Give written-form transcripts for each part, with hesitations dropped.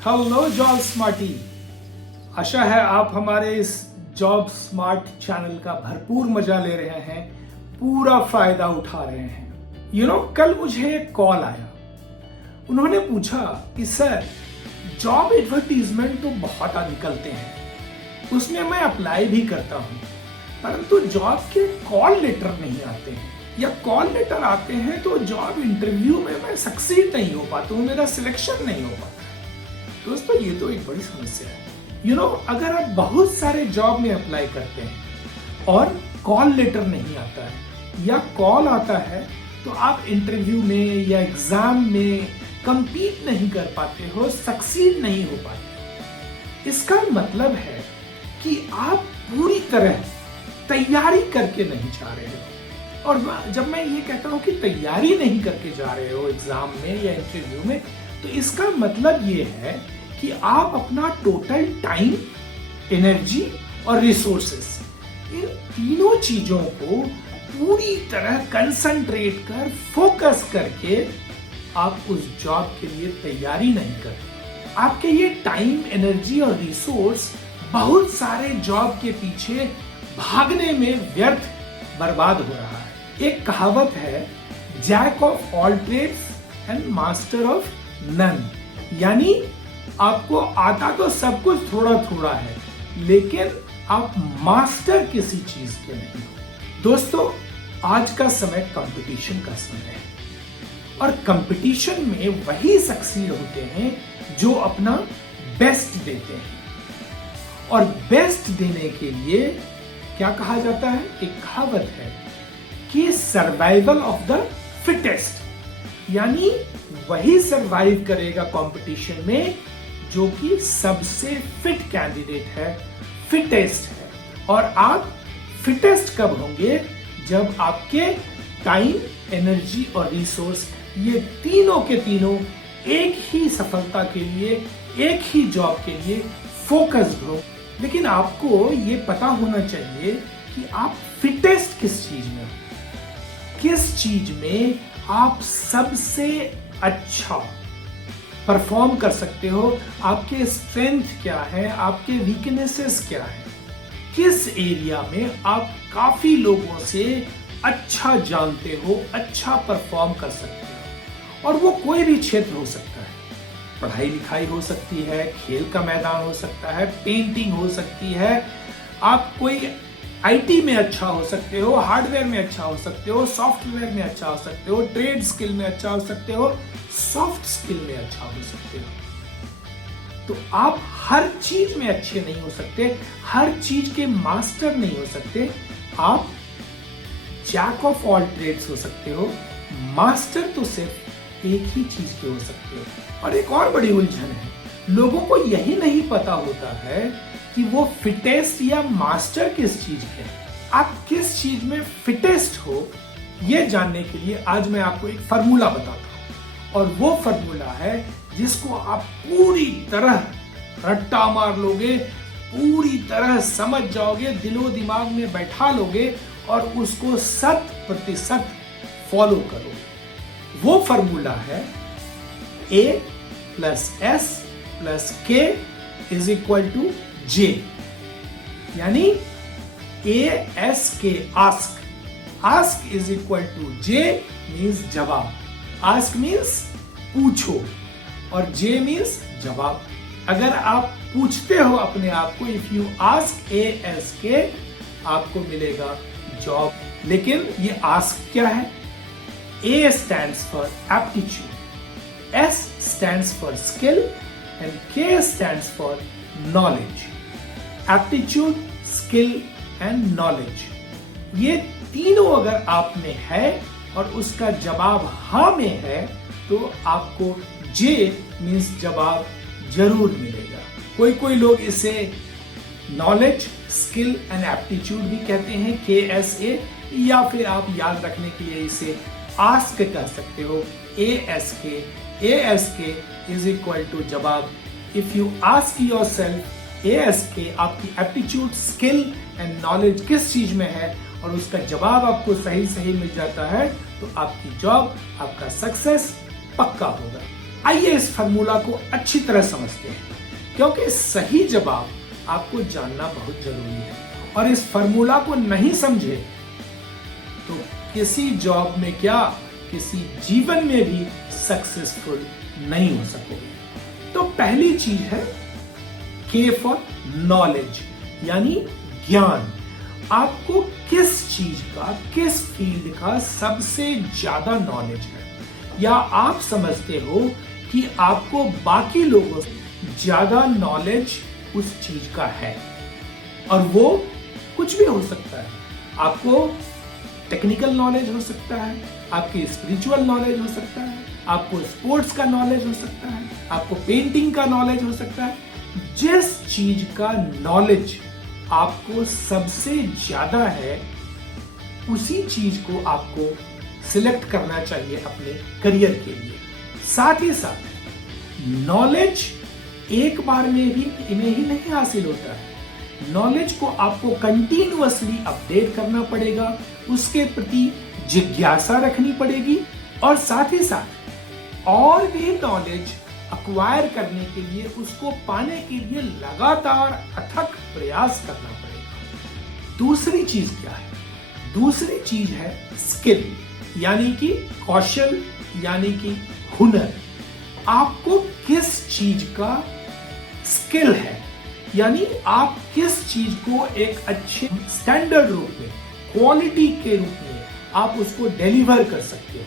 Hello job smarty. आशा है आप हमारे इस जॉब स्मार्ट चैनल का भरपूर मजा ले रहे हैं, पूरा फायदा उठा रहे हैं। कल मुझे एक कॉल आया। उन्होंने पूछा कि सर जॉब एडवर्टीजमेंट तो बहुत निकलते हैं, उसमें मैं अप्लाई भी करता हूँ, परंतु जॉब के कॉल लेटर नहीं आते हैं, या कॉल लेटर आते हैं तो जॉब इंटरव्यू में मैं सक्सीड नहीं हो पाता हूँ, मेरा सिलेक्शन नहीं हो पाता। दोस्तों ये तो एक बड़ी समस्या है। अगर आप बहुत सारे जॉब में अप्लाई करते हैं और कॉल लेटर नहीं आता है, या कॉल आता है तो आप इंटरव्यू में या एग्जाम में कंपीट नहीं कर पाते हो, सक्सीड नहीं हो पाते, इसका मतलब है कि आप पूरी तरह तैयारी करके नहीं जा रहे हो। और जब मैं ये कहता हूँ कि तैयारी नहीं करके जा रहे हो एग्जाम में या इंटरव्यू में, तो इसका मतलब ये है कि आप अपना टोटल टाइम, एनर्जी और रिसोर्सेस, इन तीनों चीजों को पूरी तरह कंसंट्रेट कर, फोकस करके आप उस जॉब के लिए तैयारी नहीं करते। आपके ये टाइम, एनर्जी और रिसोर्स बहुत सारे जॉब के पीछे भागने में व्यर्थ बर्बाद हो रहा है। एक कहावत है, jack of all trades and master of none, यानी आपको आता तो सब कुछ थोड़ा थोड़ा है, लेकिन आप मास्टर किसी चीज के नहीं हो। दोस्तों आज का समय कंपटीशन का समय है, और कंपटीशन में वही सक्सीड होते हैं जो अपना बेस्ट देते हैं। और बेस्ट देने के लिए क्या कहा जाता है, एक कहावत है कि सर्वाइवल ऑफ द फिटेस्ट, यानी वही सरवाइव करेगा कंपटीशन में जो कि सबसे फिट कैंडिडेट है, फिटेस्ट है। और आप फिटेस्ट कब होंगे, जब आपके टाइम, एनर्जी और रिसोर्स ये तीनों के तीनों एक ही सफलता के लिए, एक ही जॉब के लिए फोकस्ड हो। लेकिन आपको ये पता होना चाहिए कि आप फिटेस्ट किस चीज में हो, किस चीज में आप सबसे अच्छा परफॉर्म कर सकते हो, आपके स्ट्रेंथ क्या है, आपके वीकनेसेस क्या है, किस एरिया में आप काफी लोगों से अच्छा जानते हो, अच्छा परफॉर्म कर सकते हो। और वो कोई भी क्षेत्र हो सकता है, पढ़ाई लिखाई हो सकती है, खेल का मैदान हो सकता है, पेंटिंग हो सकती है, आप कोई आईटी में अच्छा हो सकते हो, हार्डवेयर में अच्छा हो सकते हो, सॉफ्टवेयर में अच्छा हो सकते हो, ट्रेड स्किल में अच्छा हो सकते हो, सॉफ्ट स्किल में अच्छा हो सकते हो। तो आप हर चीज में अच्छे नहीं हो सकते, हर चीज के मास्टर नहीं हो सकते। आप जैक ऑफ ऑल ट्रेड्स हो सकते हो, मास्टर तो सिर्फ एक ही चीज के हो सकते हो। और एक और बड़ी उलझन है, लोगों को यही नहीं पता होता है कि वो फिटेस्ट या मास्टर किस चीज के हैं। आप किस चीज में फिटेस्ट हो, ये जानने के लिए आज मैं आपको एक फार्मूला बताता हूं। और वो फार्मूला है जिसको आप पूरी तरह रट्टा मार लोगे, पूरी तरह समझ जाओगे, दिलो दिमाग में बैठा लोगे और उसको 100% फॉलो करोगे। वो फार्मूला है A + S + K = J, यानी ASK, ask = J means जवाब, ask means पूछो, और J means जवाब। अगर आप पूछते हो अपने आप को, इफ यू आस्क ASK, आपको मिलेगा जॉब। लेकिन ये आस्क क्या है? A stands for aptitude, S stands for skill and K stands for knowledge. Aptitude, skill and knowledge, ये तीनों अगर आप में है और उसका जवाब हाँ में है, तो आपको J मीन्स जवाब जरूर मिलेगा। कोई लोग इसे नॉलेज, स्किल एंड एप्टीट्यूड भी कहते हैं, KSA, या फिर आप याद रखने के लिए इसे आस्क कह सकते हो, ASK = जवाब। If you ask yourself ASK, आपकी एप्टीट्यूड, स्किल एंड नॉलेज किस चीज में है, और उसका जवाब आपको सही मिल जाता है, तो आपकी जॉब, आपका सक्सेस पक्का होगा। आइए इस फार्मूला को अच्छी तरह समझते हैं, क्योंकि सही जवाब आपको जानना बहुत जरूरी है। और इस फार्मूला को नहीं समझे तो किसी जॉब में क्या, किसी जीवन में भी सक्सेसफुल नहीं हो सकोगे। तो पहली चीज है के फॉर नॉलेज, यानी ज्ञान। आपको किस चीज का, किस फील्ड का सबसे ज्यादा नॉलेज है, या आप समझते हो कि आपको बाकी लोगों से ज्यादा नॉलेज उस चीज का है। और वो कुछ भी हो सकता है। आपको टेक्निकल नॉलेज हो सकता है, आपकी स्पिरिचुअल नॉलेज हो सकता है, आपको स्पोर्ट्स का नॉलेज हो सकता है, आपको पेंटिंग का नॉलेज हो सकता है। जिस चीज का नॉलेज आपको सबसे ज्यादा है, उसी चीज को आपको सिलेक्ट करना चाहिए अपने करियर के लिए। साथ ही साथ नॉलेज एक बार में ही नहीं हासिल होता है। नॉलेज को आपको कंटिन्यूअसली अपडेट करना पड़ेगा, उसके प्रति जिज्ञासा रखनी पड़ेगी, और साथ ही साथ और भी नॉलेज अक्वायर करने के लिए, उसको पाने के लिए लगातार अथक प्रयास करना पड़ेगा। दूसरी चीज क्या है? दूसरी चीज है स्किल, यानी कि कौशल, यानी कि हुनर। आपको किस चीज का स्किल है, यानी आप किस चीज को एक अच्छे स्टैंडर्ड रूप में, क्वालिटी के रूप में आप उसको डिलीवर कर सकते हो।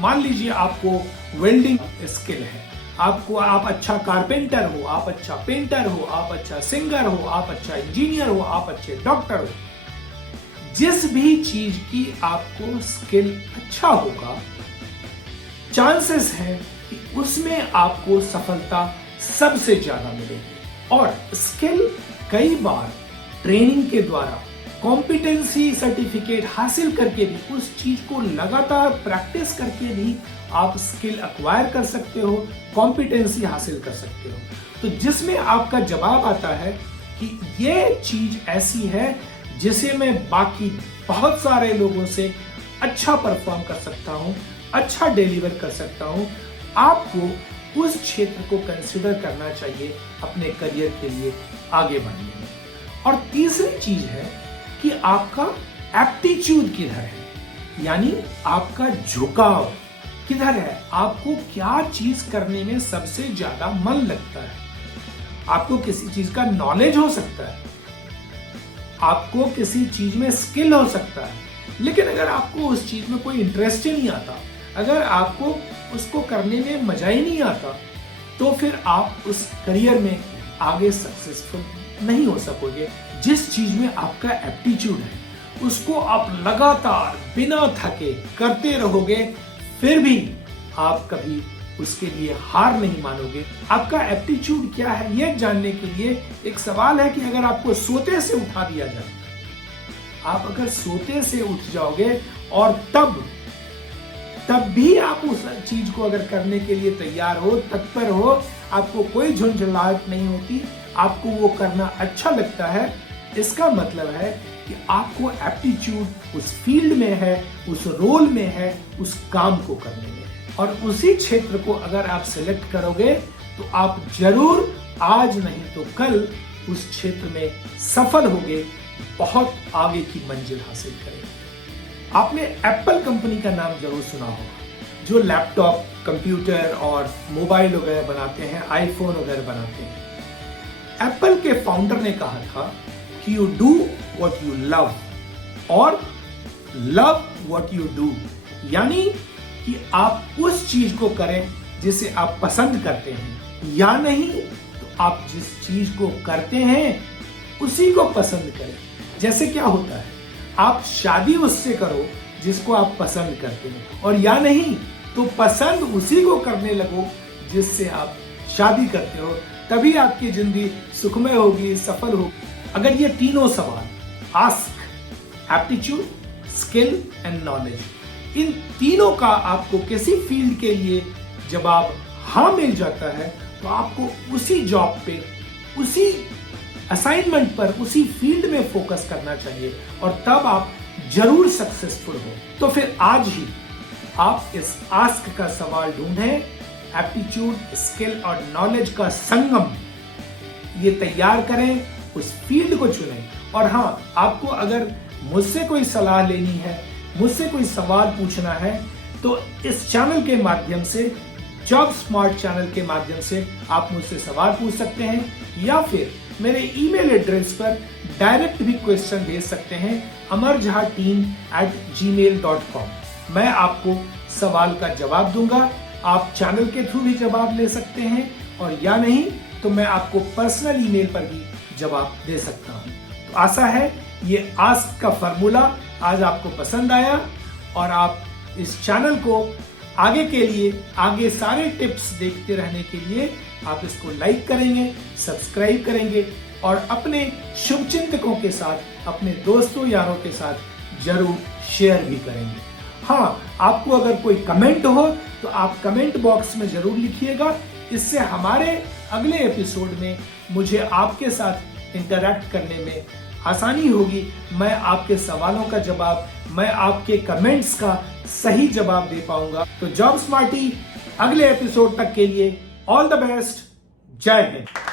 मान लीजिए आपको वेल्डिंग स्किल है, आप अच्छा कारपेंटर हो, आप अच्छा पेंटर हो, आप अच्छा सिंगर हो, आप अच्छा इंजीनियर हो, आप अच्छे डॉक्टर हो। जिस भी चीज की आपको स्किल अच्छा होगा, चांसेस है कि उसमें आपको सफलता सबसे ज्यादा मिलेगी। और स्किल कई बार ट्रेनिंग के द्वारा, कॉम्पिटेंसी सर्टिफिकेट हासिल करके भी, उस चीज को लगातार प्रैक्टिस करके भी आप स्किल अक्वायर कर सकते हो, कॉम्पिटेंसी हासिल कर सकते हो। तो जिसमें आपका जवाब आता है कि ये चीज ऐसी है जिसे मैं बाकी बहुत सारे लोगों से अच्छा परफॉर्म कर सकता हूं, अच्छा डिलीवर कर सकता हूं। आपको उस क्षेत्र को कंसिडर करना चाहिए अपने करियर के लिए आगे बढ़ने में। और तीसरी चीज है कि आपका एप्टीट्यूड किधर है, यानी आपका झुकाव किधर है, आपको क्या चीज करने में सबसे ज्यादा मन लगता है। आपको किसी चीज का नॉलेज हो सकता है, आपको किसी चीज में स्किल हो सकता है, लेकिन अगर आपको उस चीज में कोई इंटरेस्ट ही नहीं आता, अगर आपको उसको करने में मजा ही नहीं आता, तो फिर आप उस करियर में आगे सक्सेसफुल नहीं हो सकोगे। जिस चीज में आपका एप्टीट्यूड है, उसको आप लगातार बिना थके करते रहोगे, फिर भी आप कभी उसके लिए हार नहीं मानोगे। आपका एप्टीट्यूड क्या है, यह जानने के लिए एक सवाल है कि अगर आपको सोते से उठा दिया जाए, आप अगर सोते से उठ जाओगे और तब भी आप उस चीज को अगर करने के लिए तैयार हो, तत्पर हो, आपको कोई झुंझलाहट नहीं होती, आपको वो करना अच्छा लगता है, इसका मतलब है कि आपको एप्टीट्यूड उस फील्ड में है, उस रोल में है, उस काम को करने में। और उसी क्षेत्र को अगर आप सिलेक्ट करोगे तो आप जरूर आज नहीं तो कल उस क्षेत्र में सफल होगे, बहुत आगे की मंजिल हासिल करेंगे। आपने एप्पल कंपनी का नाम जरूर सुना होगा, जो लैपटॉप, कंप्यूटर और मोबाइल वगैरह बनाते हैं, आईफोन वगैरह बनाते हैं। एप्पल के फाउंडर ने कहा था कि you do what you love और लव व्हाट यू डू, यानी कि आप उस चीज को करें जिसे आप पसंद करते हैं, या नहीं तो आप जिस चीज को करते हैं उसी को पसंद करें। जैसे क्या होता है, आप शादी उससे करो जिसको आप पसंद करते हैं, और या नहीं तो पसंद उसी को करने लगो जिससे आप शादी करते हो, तभी आपकी जिंदगी सुखमय होगी, सफल होगी। अगर ये तीनों सवाल, ask, aptitude, skill and knowledge, इन तीनों का आपको किसी फील्ड के लिए जवाब हाँ मिल जाता है, तो आपको उसी जॉब पे, उसी असाइनमेंट पर, उसी फील्ड में फोकस करना चाहिए, और तब आप जरूर सक्सेसफुल हो। तो फिर आज ही आप इस आस्क का सवाल ढूंढें, एप्टीट्यूड, स्किल और नॉलेज का संगम ये तैयार करें, उस फील्ड को चुनें। और हाँ, आपको अगर मुझसे कोई सलाह लेनी है, मुझसे कोई सवाल पूछना है, तो इस चैनल के माध्यम से, जॉब स्मार्ट चैनल के माध्यम से आप मुझसे सवाल पूछ सकते हैं, या फिर मेरे ईमेल एड्रेस पर डायरेक्ट भी क्वेश्चन भेज सकते हैं amarjhateam@gmail.com। मैं आपको सवाल का जवाब दूंगा। आप चैनल के थ्रू भी जवाब ले सकते हैं, और या नहीं तो मैं आपको पर्सनल ईमेल पर भी जवाब दे सकता हूं। तो आशा है ये आस्क का फॉर्मूला आज आपको पसंद आया, और आप इस चैनल को आगे के लिए, आगे सारे टिप्स देखते रहने के लिए आप इसको लाइक करेंगे, सब्सक्राइब करेंगे, और अपने शुभचिंतकों के साथ, अपने दोस्तों यारों के साथ जरूर शेयर भी करेंगे। हाँ, आपको अगर कोई कमेंट हो तो आप कमेंट बॉक्स में जरूर लिखिएगा। इससे हमारे अगले एपिसोड में मुझे आपके साथ इंटरैक्ट करने में आसानी होगी। मैं आपके सवालों का जवाब, मैं आपके कमेंट्स का सही जवाब दे पाऊंगा। तो जॉब स्मार्टी अगले एपिसोड तक के लिए ऑल द बेस्ट। जय हिंद।